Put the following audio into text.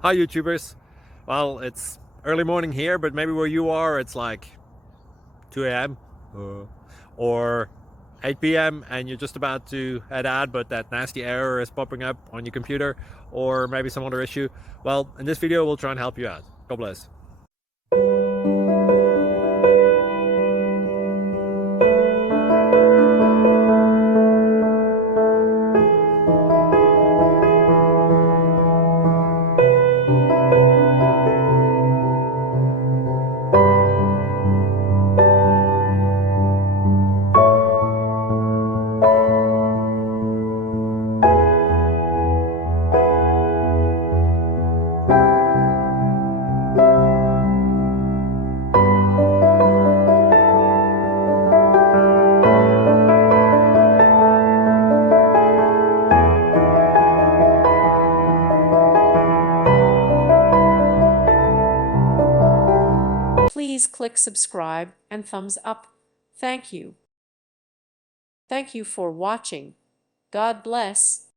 Hi YouTubers. Well, it's early morning here, but maybe where you are it's like 2 a.m. or 8 p.m. and you're just about to head out, but that nasty error is popping up on your computer, or maybe some other issue. Well, in this video we'll try and help you out. God bless. Please click subscribe and thumbs up. Thank you. Thank you for watching. God bless.